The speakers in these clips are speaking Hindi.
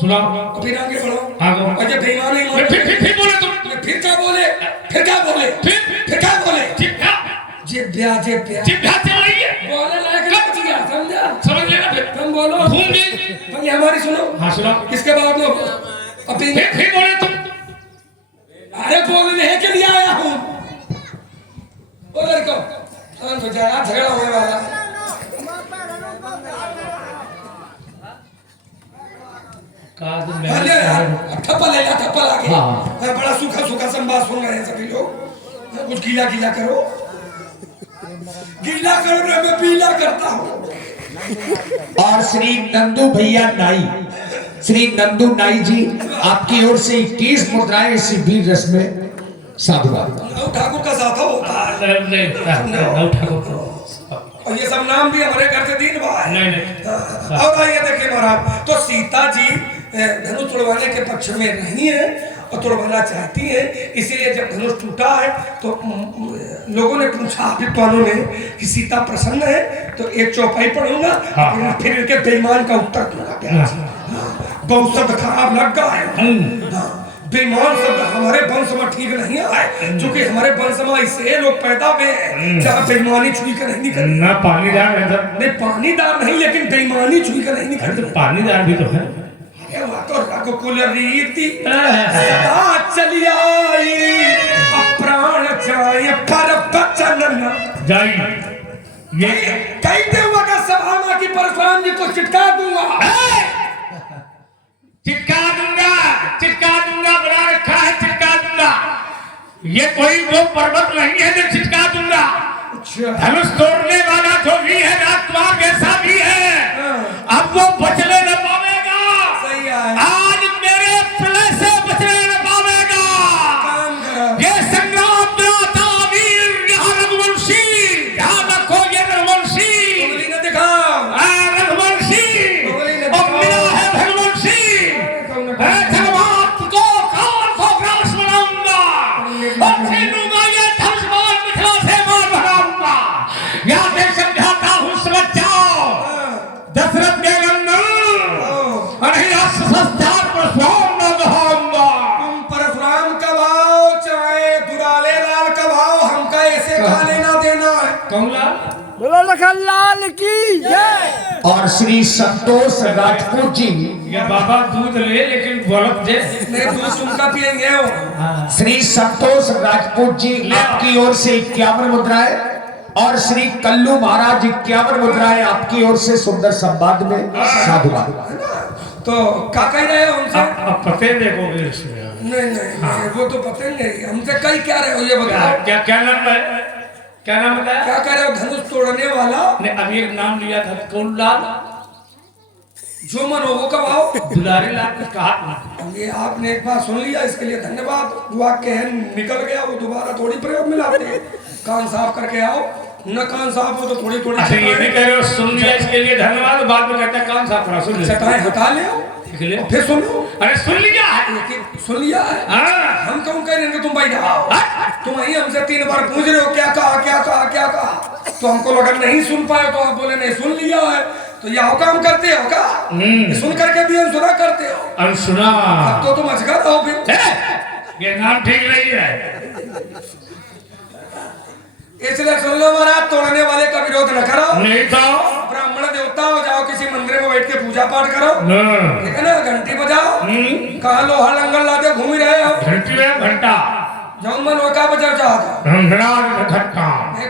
सुना फिर आगे बढ़ो। आगे अच्छा बेईमान नहीं मानो। फिर बोले तुम। फिर क्या बोले? फिर क्या बोले? फिर क्या बोले? जिभ्या जिभ्या जिभ्या जिभ्या चल रही है। बोले लायक नहीं जिया, समझा? समझ लेना फिर तुम बोलो। घूम गई। पहले हमारी सुनो। हाँ सुना। इसके बाद लो अभी फिर बोले तुम। अरे बोलने के लिए आया हूँ। बोले को शांत हो जा, झगड़ा होने वाला। ठप्पा ले ला, ठप्पा लाके। बड़ा सूखा सूखा संवाद सुन रहे हैं सभी लोग। कुछ गीला गीला करो, गीला करो ना, मैं पीला करता हूँ। और श्री नंदू भैया नाई, श्री नंदू नाई जी आपकी ओर से 21 मुद्राएं इसी वीर रस में साधुवाद। ठाकुर का साथा होता है। और ये सब नाम भी हमारे घर से दीन भाई। नहीं। और आइए देखिए महाराज, तो सीता जी धनुष तोड़वाने के पक्ष में नहीं है और तोड़वाना चाहती है। इसीलिए जब धनुष टूटा है तो लोगों ने पूछा, विद्वानों ने, कि सीता प्रसन्न है? तो एक चौपाई पढ़ूंगा, फिर इनके बेईमान का उत्तर दूंगा। बहुत शब्द खराब लग गया है। बेईमान शब्द हमारे वंश में ठीक नहीं आए, क्योंकि हमारे वंश में ऐसे लोग पैदा हुए हैं जहाँ बेईमानी छुई कर नहीं निकलती। ना पानीदार है सर। नहीं पानीदार नहीं, लेकिन बेईमानी छुई कर नहीं निकलती। तो पानीदार भी तो है। तो रघुकुल रीति सदा चली आई, प्राण जाए पर बचन न जाई। ये कहते हुआ का सभा में कि परशुराम जी को चिटका दूंगा। चिटका दूंगा बना रखा है, चिटका दूंगा। ये कोई वो पर्वत नहीं है जो चिटका दूंगा। धनुष तोड़ने वाला जो भी है राजकुमार वैसा भी है, अब वो बचने न पावेगा। आज मेरे प्रलय से बचने न पावेगा। ये संग्राम था वीर, यहाँ रघुवंशी, ध्यान रखो ये रघुवंशी रघुवंशी और मेरा है रघुवंशी। धनवाद को काल को ग्रास बनाऊंगा और छीनूंगा ये धनुष्मान मिथिला से मार भगाऊंगा। यहाँ से समझाता हूँ, समझ जाओ दशरथ के नंदन, परशुराम का भाव चाहे दुलाले लाल का भाव, हमका ऐसे का लेना देना है। बोलो लखनलाल की जय। और श्री संतोष राजपूत जी, ये बाबा दूध ले लेकिन बर्फ दे। नहीं दूध तुमका पियेंगे। श्री संतोष राजपूत जी आपकी ओर से 51 मुद्राएं और श्री कल्लू महाराज 51 मुद्राएं आपकी ओर से सुंदर संवाद में साधुवाद। तो क्या कह रहे हो हमसे? अब पते देखोगे इसमें। नहीं वो तो पता ही नहीं। हमसे कई क्या रहे हो ये बताओ। क्या नाम है? क्या नाम बताया? क्या कह रहे हो? धनुष तोड़ने वाला ने अभी एक नाम लिया था, कौन लाल? जो मन हो वो कब आओ। दुलारी लाल कुछ कहा। ये आपने एक बार सुन लिया, इसके लिए धन्यवाद। दुआ कहन निकल गया, वो दोबारा थोड़ी प्रयोग में लाते हैं। कान साफ करके आओ, न कान साफ हो तो थोड़ी थोड़ी। अच्छा ये भी कह रहे हो सुन लिया इसके लिए धन्यवाद, बाद में कहता है कान साफ करा। सुन लिया हटा ले फिर सुन लो। अरे सुन लिया है, सुन लिया है। हम कहूँ कह रहे हैं तुम बैठ आओ। तुम ही हमसे 3 बार पूछ रहे हो क्या कहा क्या कहा क्या कहा, तो हमको लगा नहीं सुन पाए, तो आप बोले नहीं सुन लिया है। तो यह काम करते हो क्या? सुन करके भी अनसुना करते हो। अनसुना अब तो तुम अजगर हो फिर। ये नाम ठीक नहीं है। इसलिए सुन लो महाराज, तोड़ने वाले का विरोध न करो। नहीं तो ब्राह्मण देवता हो जाओ, किसी मंदिर में बैठ के पूजा पाठ करो, ठीक है ना? घंटी बजाओ। कहाँ लोहा लंगल लाते घूम रहे हो? घंटी में घंटा जौन मन का बजा चाहता। घंटा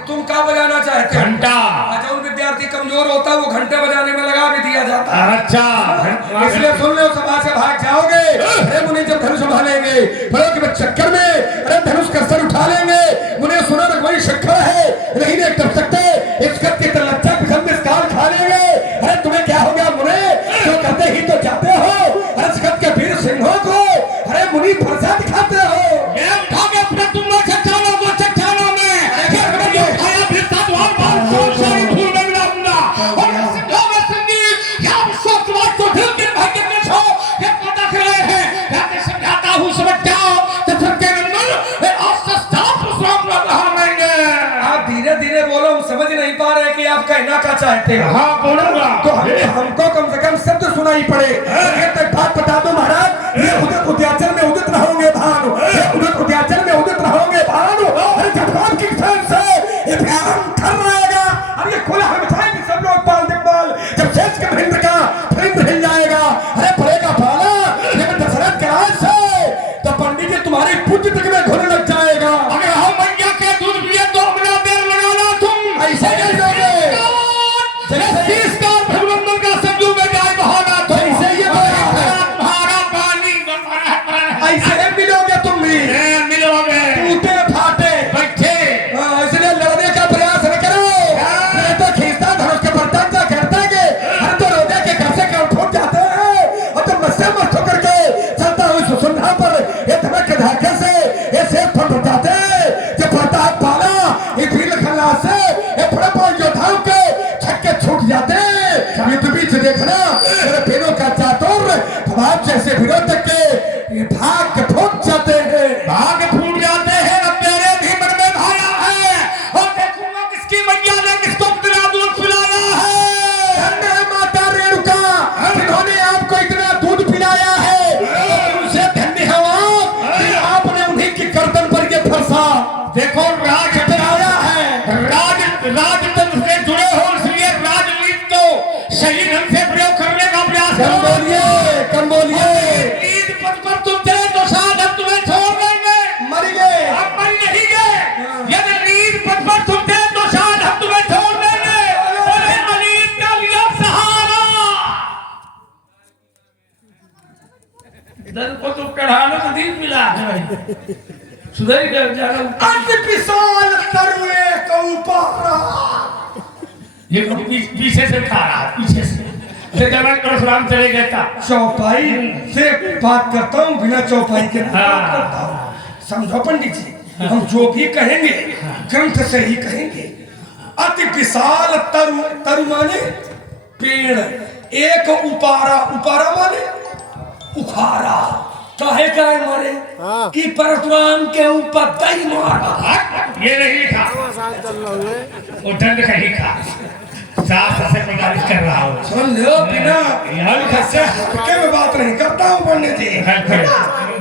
तुम क्या बजाना चाहते हो? घंटा। जौन विद्यार्थी कमजोर होता है वो घंटे बजाने में लगा भी दिया जाता है। अच्छा इसलिए सुन लो, सभा से भाग जाओगे। अरे मुनि जब धनुष संभालेंगे फलों के चक्कर में, अरे धनुष का सर उठा लेंगे। मुझे सुना रघुवंशी शक्कर है, नहीं देख कर सकते इस कत्ती लच्चा पिछल में काल खा लेंगे। अरे तुम्हें क्या हो गया मुने, जो कहते ही तो जाते हो। अरे जगत के वीर सिंहों को अरे मुनि फरसा दिखाते हो। तुम लोग चट्टानों को चट्टानों में खाया फिर साधुवाद कौन सारी धूल में मिलाऊंगा और सिंधों में संगीत या सोचवाद तो दिल के भाग्य में छो ये पता कर रहे हैं। मैं समझाता हूँ, समझ जाओ तो फिर के नंदन और सस्ता परशुराम का कहा मैंने। आप धीरे धीरे बोलो, हम समझ नहीं पा रहे कि आप कहना क्या चाहते हो। हाँ बोलूंगा तो हमको कम से कम शब्द सुनाई पड़े। बात बता दो समाज जैसे विरोधक के ये भाग के फूट जाते हैं, भाग फूट जाते हैं। अब मेरे भी मन में भाया है और देखूंगा किसकी मैया ने किसको कितना दूध पिलाया है। धन्य है माता रेणुका जिन्होंने आपको इतना दूध पिलाया है, और उनसे धन्य है आप कि आपने उन्हीं की गर्दन पर ये फरसा देखो राज चढ़ाया है। राजतंत्र से जुड़े हो, इसलिए राजनीति को सही ढंग से प्रयोग करने का प्रयास कम करो। बोलिए, कम बोलिए। नीति पद पर तुम थे तो शायद हम तुम्हें छोड़ देंगे। मर गए। आप मर नहीं गए। यदि नीति पद पर तुम थे तो शायद हम तुम्हें छोड़ देंगे। और अनीत का लिया सहारा। इधर को तो चढ़ाने को दिन मिला है। सुधर कर जाना। अति विशाल तरुए को उपारा। ये पीछे से खा रहा है, पीछे से जब परशुराम चले गए था। चौपाई से बात करता हूँ, बिना चौपाई के नहीं हाँ। बात करता हूँ। समझो पंडित जी, हम जो भी कहेंगे ग्रंथ से ही कहेंगे। अति विशाल तरु माने पेड़, एक उपारा, उपारा माने उखाड़ा। काहे काहे मारे कि परशुराम के ऊपर दही मारा। ये नहीं लिखा, वो दंड कहीं का सास से प्रकाशित कर रहा हूँ। सुन लो, बिना यहाँ लिखा से क्या मैं बात नहीं करता हूँ पंडित जी।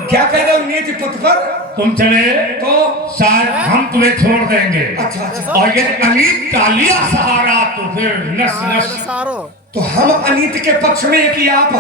क्या कह रहे हो नीति पथ पर? तुम चले तो शायद हम तुम्हें छोड़ देंगे। अच्छा अच्छा। और यदि अनीत का लिया सहारा तो फिर नस नस। तो हम अनीत के पक्ष में है कि आप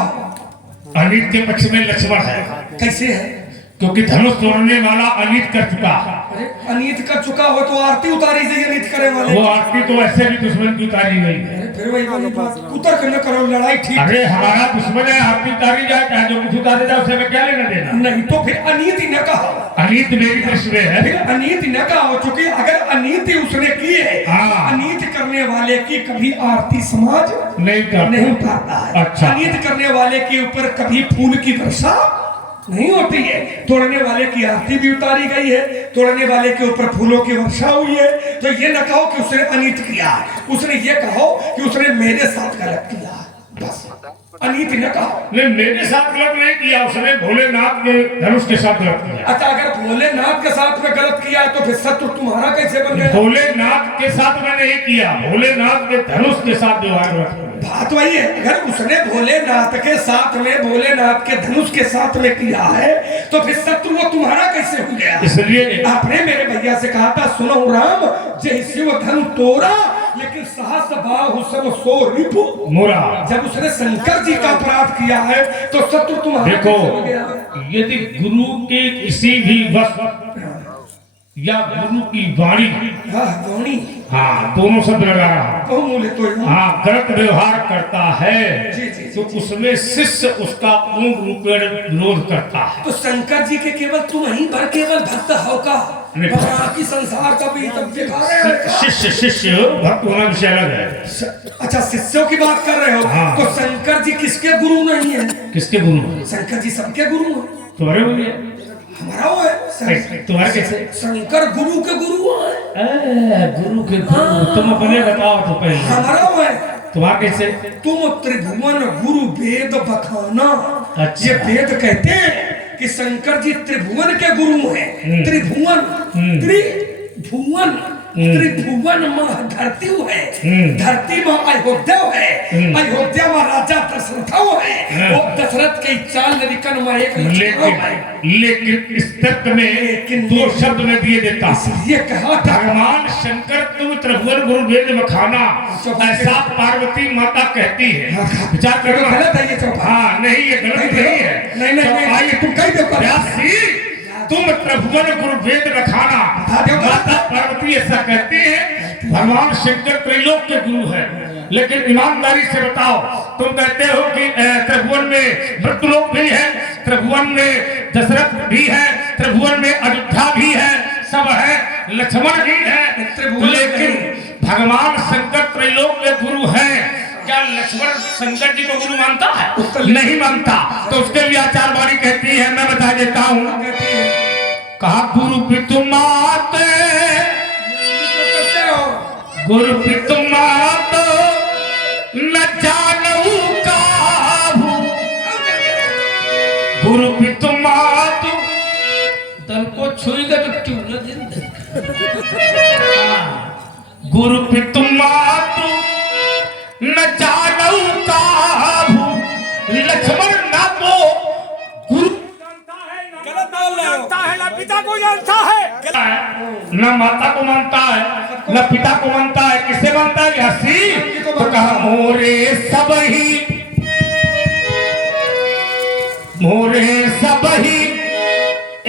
अनीत के पक्ष में लक्ष्मण है। कैसे है? क्योंकि धनुष तोड़ने वाला अनीत कर चुका। अरे अनीत कर चुका हो तो आरती उतारी से अनीत करे वाले। वो आरती तो ऐसे भी दुश्मन की उतारी गई है। अरे फिर वही वाली बात, उतर के न करो लड़ाई ठीक। अरे हमारा दुश्मन है, आरती उतारी जाए चाहे जो कुछ उतारे जाए, उसे मैं क्या लेना देना। नहीं तो फिर अनीति न कहा। अनीत मेरी दृष्टि में है। फिर अनीति न कहा हो चुकी। अगर अनीति उसने की है, हाँ। अनीति करने वाले की कभी आरती समाज नहीं करता। नहीं उतारता है। अच्छा। अनीति करने वाले के ऊपर कभी फूल की वर्षा नहीं होती है। तोड़ने वाले की आरती भी उतारी गई है, तोड़ने वाले के ऊपर फूलों की वर्षा हुई है। तो ये न कहो कि उसने अनीत किया है, उसने ये कहो कि उसने मेरे साथ गलत किया है, बस। अनीति न कहो। नहीं, मेरे साथ गलत नहीं किया, उसने भोलेनाथ के धनुष के साथ गलत किया। अच्छा, अगर भोलेनाथ के साथ में गलत किया है तो फिर शत्रु तुम्हारा कैसे बन गया? भोलेनाथ के साथ मैं नहीं किया, भोलेनाथ के धनुष के साथ जो है बात वही है। अगर उसने भोलेनाथ के साथ में, भोलेनाथ के धनुष के सात में किया है तो फिर शत्रु वो तुम्हारा कैसे हो गया? इसलिए आपने मेरे भैया से कहा था, सुनो राम जय शिव धनु तोरा लेकिन सहस बाहु सब सो रिपु मोरा। जब उसने शंकर जी का अपराध किया है तो शत्रु तुम्हारा देखो, कैसे हो गया है? यदि गुरु के किसी भी वस्त्र या गुरु की वाणी, हाँ वाणी, हाँ दोनों शब्द लगा रहा, तो मूल्य तो हाँ गलत व्यवहार करता है जी, जी, तो उसमें शिष्य उसका पूर्ण रूपेण विरोध करता है। तो शंकर जी के केवल तुम ही भर केवल भक्त हो का? नहीं। बाकी संसार का भी तब दिखा रहे हो क्या? शिष्य भक्त होना विषय अलग है। अच्छा, शिष्यों की बात कर रहे हो। हाँ। तो शंकर जी किसके गुरु नहीं है? किसके गुरु? शंकर जी सबके गुरु हैं। तुम्हारे गुरु है? हमारा वो है। तुम्हारे कैसे? शंकर गुरु के गुरु है। गुरु के गुरु तुम अपने बताओ तो पहले। हमारा वो है। तुम्हारा कैसे? तुम त्रिभुवन गुरु वेद बखाना। अच्छा। ये वेद कहते हैं कि शंकर जी त्रिभुवन के गुरु हैं। त्रिभुवन, त्रिभुवन, त्रिभुवन माँ धरती है, धरती माँ अयोध्या है, अयोध्या माँ राजा दशरथ है, वो दशरथ के चाल निकन माँ एक लेकिन इस तर्क में दो शब्द में दिए देता ये कहा था भगवान शंकर तुम त्रिभुवन गुरु वेद बखाना, ऐसा पार्वती माता कहती है। विचार करो, गलत है ये चौपा। हाँ नहीं, ये गलत नहीं है। नहीं आइए तुम कह दो तुम त्रिभुवन गुरु वेद बखाना, माता पार्वती ऐसा कहती है। भगवान शंकर त्रैलोक के गुरु है, लेकिन ईमानदारी से बताओ, तुम कहते हो कि त्रिभुवन में मृत्युलोक भी है, त्रिभुवन में दशरथ भी है, त्रिभुवन में अयोध्या भी है, सब है, लक्ष्मण भी है, लेकिन भगवान शंकर त्रैलोक के गुरु हैं। क्या लक्ष्मण शंकर जी को गुरु मानता है? नहीं मानता। तो उसके लिए आचार्य वाणी कहती है, मैं बता देता हूँ। कहा गुरु पितु माते, गुरु पितु मातो न जानऊ काहू, गुरु पितु मातु तन को छुएगा तो ट्यूब दिन गुरु पितु मातु न जानऊ काहू लक्ष्मण ना तो गुरु जानता है ना पिता को जानता है। न माता को मानता है न पिता को मानता है। किसे मानता है? हसी तो कहा मोरे सब ही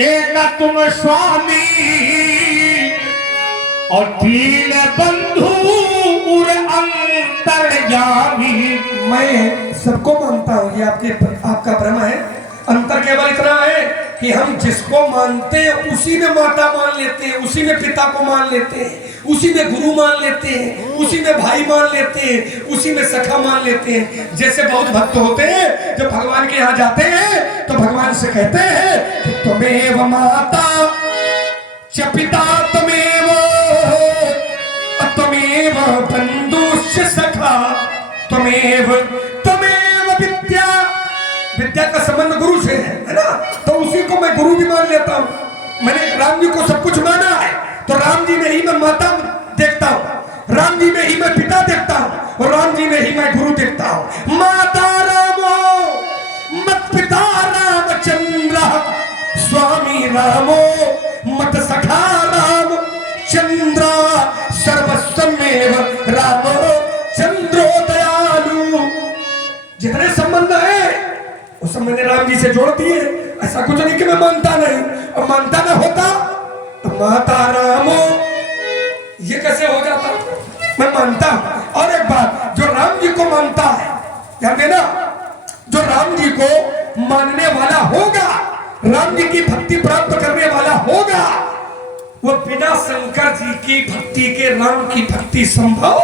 एक तुम स्वामी और तीन बंधु उर अंतर्यामी। मैं सबको मानता हूँ, ये आपका भ्रम है। अंतर केवल इतना है कि हम जिसको मानते हैं उसी में माता मान लेते हैं, उसी में पिता को मान लेते हैं, उसी में गुरु मान लेते हैं, उसी में भाई मान लेते हैं, उसी में सखा मान लेते हैं। जैसे बहुत भक्त होते हैं जब भगवान के यहाँ जाते हैं तो भगवान से कहते हैं कि त्वमेव माता च पिता त्वमेव बंधुश्च सखा त्वमेव विद्या। विद्या का संबंध गुरु से है ना, तो उसी को मैं गुरु भी मान लेता हूँ। मैंने राम जी को सब कुछ माना है तो राम जी में ही मैं माता देखता हूँ, राम जी में ही मैं पिता देखता हूँ और राम जी में ही मैं गुरु देखता हूँ। माता रामो मत पिता रामचंद्र स्वामी रामो मत सखा राम चंद्र सर्वस्वमेव रामो चंद्रो दयालु। जितने संबंध है उस संबंध राम जी से जोड़ दिए। ऐसा कुछ नहीं कि मैं मानता नहीं, और मानता ना होता तो माता रामो ये कैसे हो जाता? मैं मानता हूं। और एक बात, जो राम जी को मानता है, ध्यान देना, जो राम जी को मानने वाला होगा, राम जी की भक्ति प्राप्त करने वाला होगा, वो बिना शंकर जी की भक्ति के राम की भक्ति संभव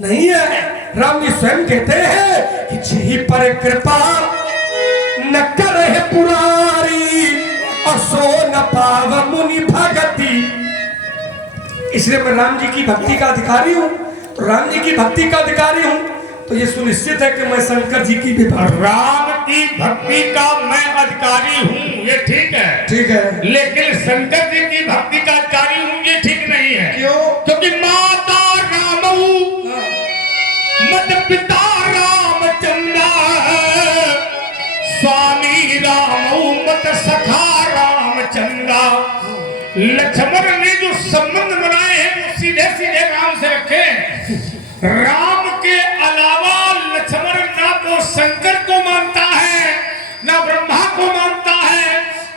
नहीं है। राम जी स्वयं कहते हैं कि जिहि पर कृपा न करे पुरारी और सो न पाव मुनि भगति। इसलिए मैं राम जी की भक्ति का अधिकारी हूँ, तो राम जी की भक्ति का अधिकारी हूँ तो ये सुनिश्चित है कि मैं शंकर जी की भी राम की भक्ति का मैं अधिकारी हूँ, ये ठीक है, ठीक है, लेकिन शंकर जी की भक्ति का अधिकारी हूँ ये ठीक नहीं है। क्यों? क्योंकि माता रामऊ मत पिता रामचंद्र स्वामी रामऊ मत सखा रामचंद्र। लक्ष्मण ने जो संबंध बनाए हैं वो सीधे सीधे राम से रखे। राम के अलावा लक्ष्मण ना तो शंकर को मानता है, ना ब्रह्मा को मानता है,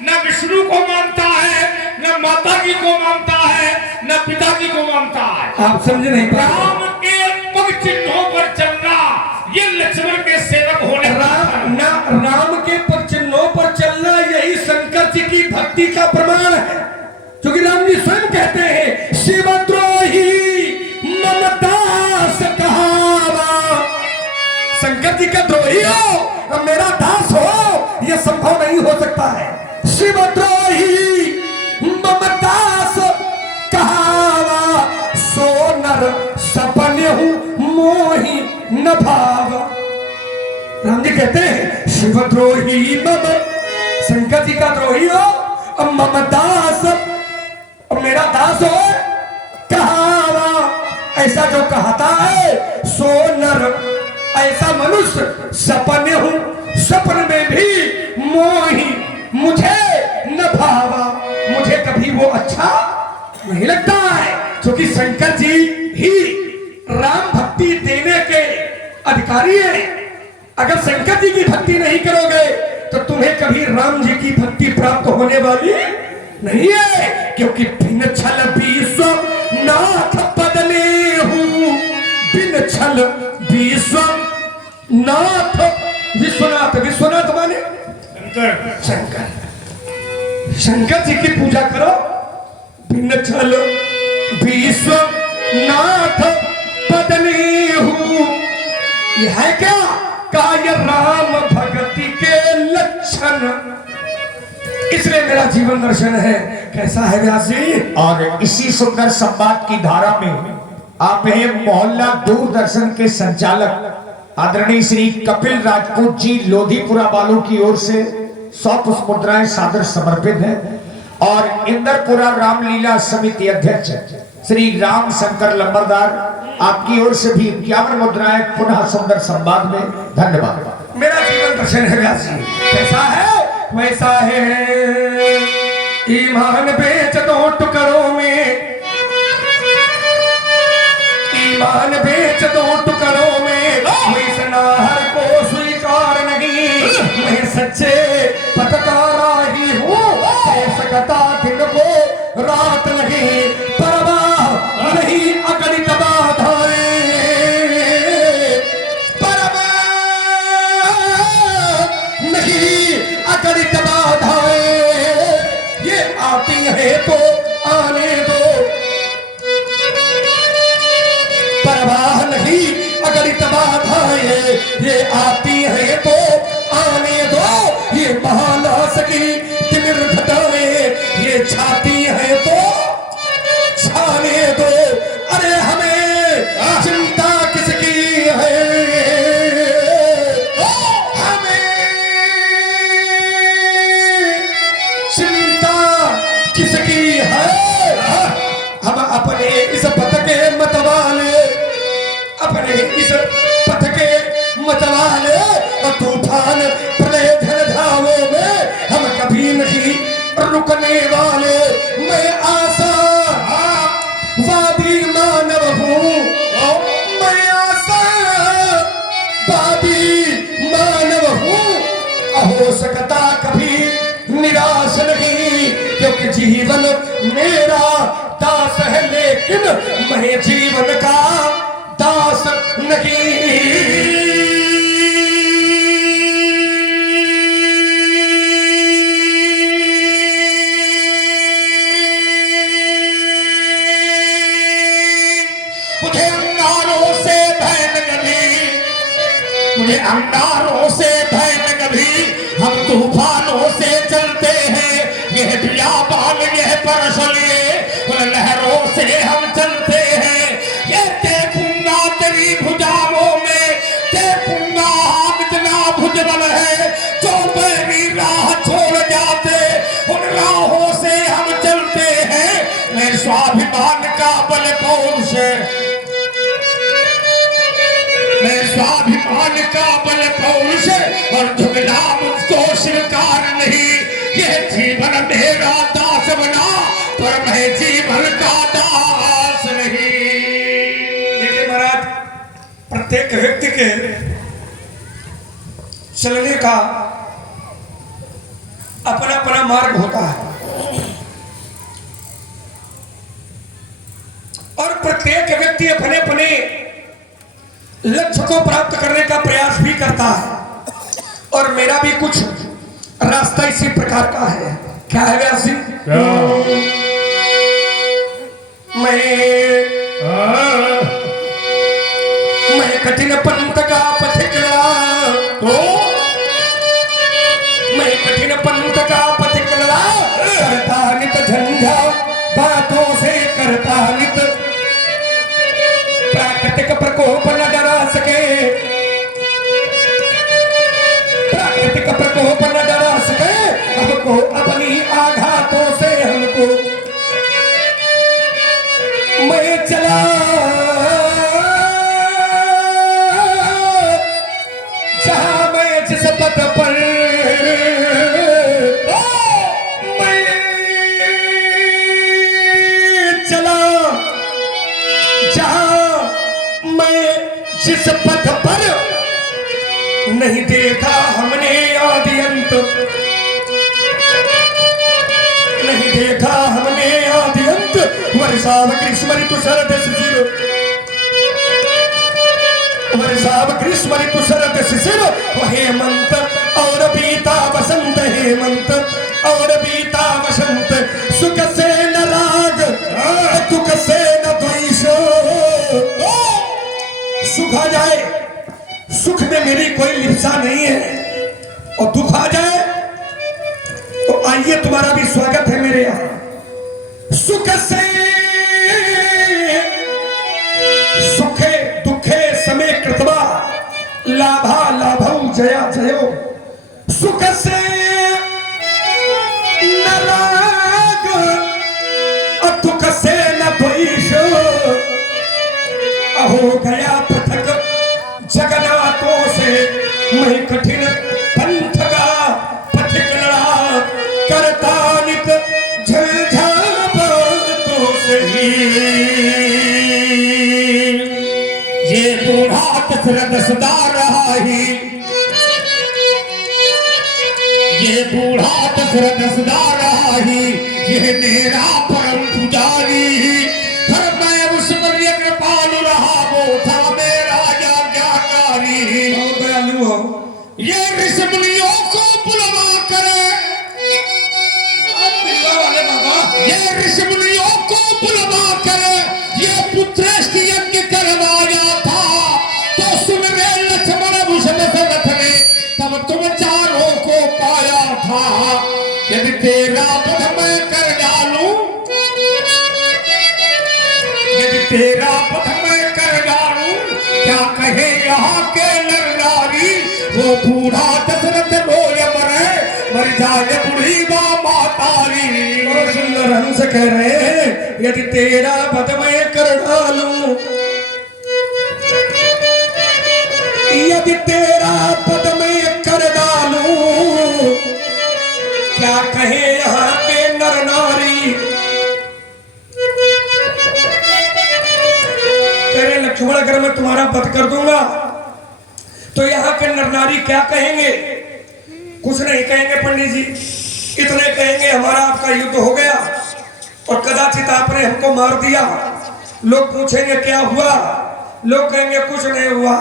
ना विष्णु को मानता है, ना माता जी को मानता है, ना पिताजी को मानता है। आप समझ नहीं पा रहे। राम के पग चिन्हों पर चलना ये लक्ष्मण के सेवक होने राम के पग चिन्हों पर चलना यही शंकर जी की भक्ति का प्रमाण है। क्योंकि राम जी स्वयं कहते हैं शिवद्रोही ममदास कहावा। शंकर जी का द्रोही हो और मेरा दास हो यह संभव नहीं हो सकता है। शिवद्रोही ममदास कहावा सो नर सपने हूं मोही न भाव। राम जी कहते हैं शिवद्रोही मम, शंकर जी का द्रोही हो और मम दास और मेरा दास हो कहावा। ऐसा जो कहता है सो नर, ऐसा मनुष्य सपने हूं, सपन में भी मोही मुझे न भावा। मुझे कभी वो अच्छा नहीं लगता है, क्योंकि शंकर जी ही राम भक्ति देने के अधिकारी है। अगर शंकर जी की भक्ति नहीं करोगे तो तुम्हें कभी राम जी की भक्ति प्राप्त होने वाली नहीं है। क्योंकि बिन छल विश्वनाथ बदले हूँ, बिन छल विश्वनाथ। विश्वनाथ, विश्वनाथ माने शंकर। शंकर जी की पूजा करो, बिन छल विश्वनाथ बदले हूँ। यह है क्या? काय राम भक्ति के लक्षण। इसलिए मेरा जीवन दर्शन है। कैसा है व्यास जी? और इसी सुंदर संवाद की धारा में आप हैं मोहल्ला दूरदर्शन के संचालक आदरणीय श्री कपिल राजपूत जी लोधीपुरा वालों की ओर से 100 पुष्प मुद्राएं सादर समर्पित हैं। और इंदरपुरा रामलीला समिति अध्यक्ष श्री राम शंकर लंबरदार, आपकी ओर से भी 51 मुद्राएं पुनः सुंदर संवाद में। धन्यवाद। मेरा जीवन प्रश्न है व्यास जी, कैसा है वैसा है। ईमान बेच दो टुकड़ों में, ईमान बेच दो टुकड़ों में, मैं सनाहर को स्वीकार नहीं। मैं सच्चे पथ का राही हूँ, हो सकता दिन को रात नहीं। परवाह नहीं अगणित बाधाएं, परवाह नहीं अगणित बाधाएं। ये आती है तो आने दो, परवाह नहीं अगणित बाधाएं। ये आती है तो आने दो, ये महानाश की तिमिर घटाएं। ये छाती है तो छाने दो। अरे हमें चिंता किसकी है, हमें चिंता किसकी है। हम अपने इस पथ के मतवाले, अपने इस पथ के मतवाले, तूफान प्रलय झंझावों में हम कभी नहीं रुकने वाले। मैं आशा वादी मानव हूँ, मैं आशा वादी मानव हूँ। हो सकता कभी निराश नहीं, क्योंकि जीवन मेरा दास है, लेकिन मैं जीवन का दास नहीं। मुझे अंगारों से भय न कभी, मुझे अंगारों से भय न कभी। हम तूफानों से चलते हैं, यह बियाबान यह परसलिए, उन लहरों से हम चलते हैं। ये देखूंगा तेरी भुजाओं में, देखूंगा हाथ इतना भुजबल है। जो मेरी राह छोड़ जाते, उन राहों से हम चलते हैं। मेरे स्वाभिमान का बल पौरुष है, मैं स्वाभिमान का बल पौरुष, और झुकना मुझको स्वीकार नहीं। यह जीवन मेरा दास बना, पर मैं जीवन का दास नहीं। देखिए महाराज, प्रत्येक व्यक्ति के चलने का अपना अपना मार्ग होता है, और प्रत्येक व्यक्ति अपने अपने लक्ष्य को प्राप्त करने का प्रयास भी करता है। और मेरा भी कुछ रास्ता इसी प्रकार का है। क्या है व्यास जी? मैं कठिन पंथ का पथिकला, मैं कठिन पंथ का पथिकला, करता नित झंझा बातों से, करता नित प्राकृतिक प्रकोप न डरा सके, प्राकृतिक प्रकोप न डरा सके। हमको अपनी आघातों से, हमको मैं चला जहां मैं जिस पथ पर, मैं चला जहां मैं जिस पथ पर, नहीं देखा हमने आदि अंत, नहीं देखा हमने आदि अंत। वर्षाव ग्रीष्म ऋतु शरद शिशिर, वर्षाव ग्रीष्म ऋतु शरद शिशिर, हेमंत और बीता वसंत, हेमंत और बीता वसंत। सुख से न राग, दुख से न द्वेष। सुख आ जाए, सुख में मेरी कोई लिप्सा नहीं है, और दुख आ जाए तो आइए तुम्हारा भी स्वागत है मेरे यहाँ। सुख से सुखे दुखे समय कृतवा, लाभा लाभौ जया जयो। सुख से हो गया पृथक जगन्नाथों से, मैं कठिन पंथ का पथिक लड़ा करता नित झंझावातों से। ये बूढ़ा दशरथ सदा रहा ही, ये बूढ़ा दशरथ सदा रहा ही, ये मेरा परम पुजारी। पर मैं उस पर ये कृपालु रहा, वो था मेरा आज्ञाकारी। बहुत दयालु हो। ये ऋषि मुनियों को बुलवा करे, वाले बाबा, ये ऋषि मुनियों को बुलवा करे, ये पुत्रेष्टि यज्ञ करवाया था। तो सुन रे लक्ष्मण उस दशरथ ने, तब तुम चारों को पाया था। यदि तेरा वध मैं कर डालूं, यदि तेरा वध मैं कर डालूं, क्या कहे यहाँ के नर नारी। वो बूढ़ा दशरथ रोए मरे, मर जाए बुढ़ी माँ मातारी। और सुंदर हंस कह रहे हैं, यदि तेरा वध मैं कर डालूं, यदि तेरा पद में कर डालूं, क्या कहे यहाँ के नर नारी। तेरे लक्ष्मण अगर मैं तुम्हारा वध कर दूंगा तो यहाँ के नर नारी क्या कहेंगे? कुछ नहीं कहेंगे पंडित जी, इतने कहेंगे हमारा आपका युद्ध हो गया और कदाचित आपने हमको मार दिया। लोग पूछेंगे क्या हुआ, लोग कहेंगे कुछ नहीं हुआ,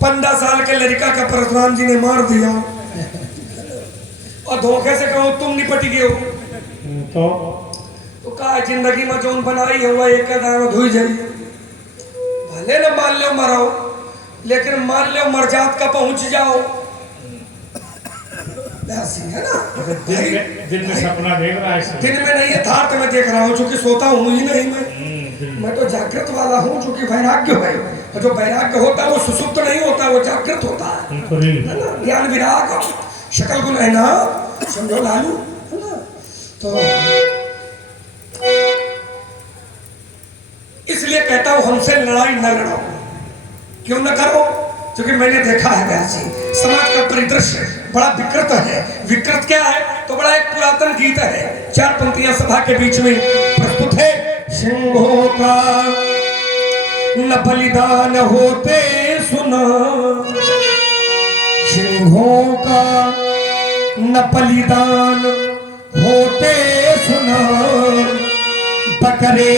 15 साल के लड़का का परशुराम जी ने मार दिया। और धोखे से कहो तुम निपट गए हो तो कहा जिंदगी में जोन बनाई हुआ एक दाम धोई जाई। भले न मान लो मराओ, लेकिन मान लो मरजात का पहुंच जाओ। है ना? दिन में सपना देख रहा है, दिन में नहीं, यथार्थ में देख रहा हूँ, चूंकि सोता हूँ ही नहीं मैं तो जागृत वाला हूँ, चूंकि वैराग्य है। और जो वैराग्य होता है वो सुसुप्त नहीं होता, वो जागृत होता है ना? ज्ञान विराग शकल गुण है ना, समझो लालू, है ना? तो इसलिए कहता हूँ हमसे लड़ाई न लड़ो। क्यों न करो? क्योंकि मैंने देखा है व्यास जी, समाज का परिदृश्य बड़ा विकृत है। विकृत क्या है? तो बड़ा एक पुरातन गीत है, 4 पंक्तियां सभा के बीच में प्रस्तुत है। सिंहों का न बलिदान होते सुना, सिंहों का न बलिदान होते सुना, बकरे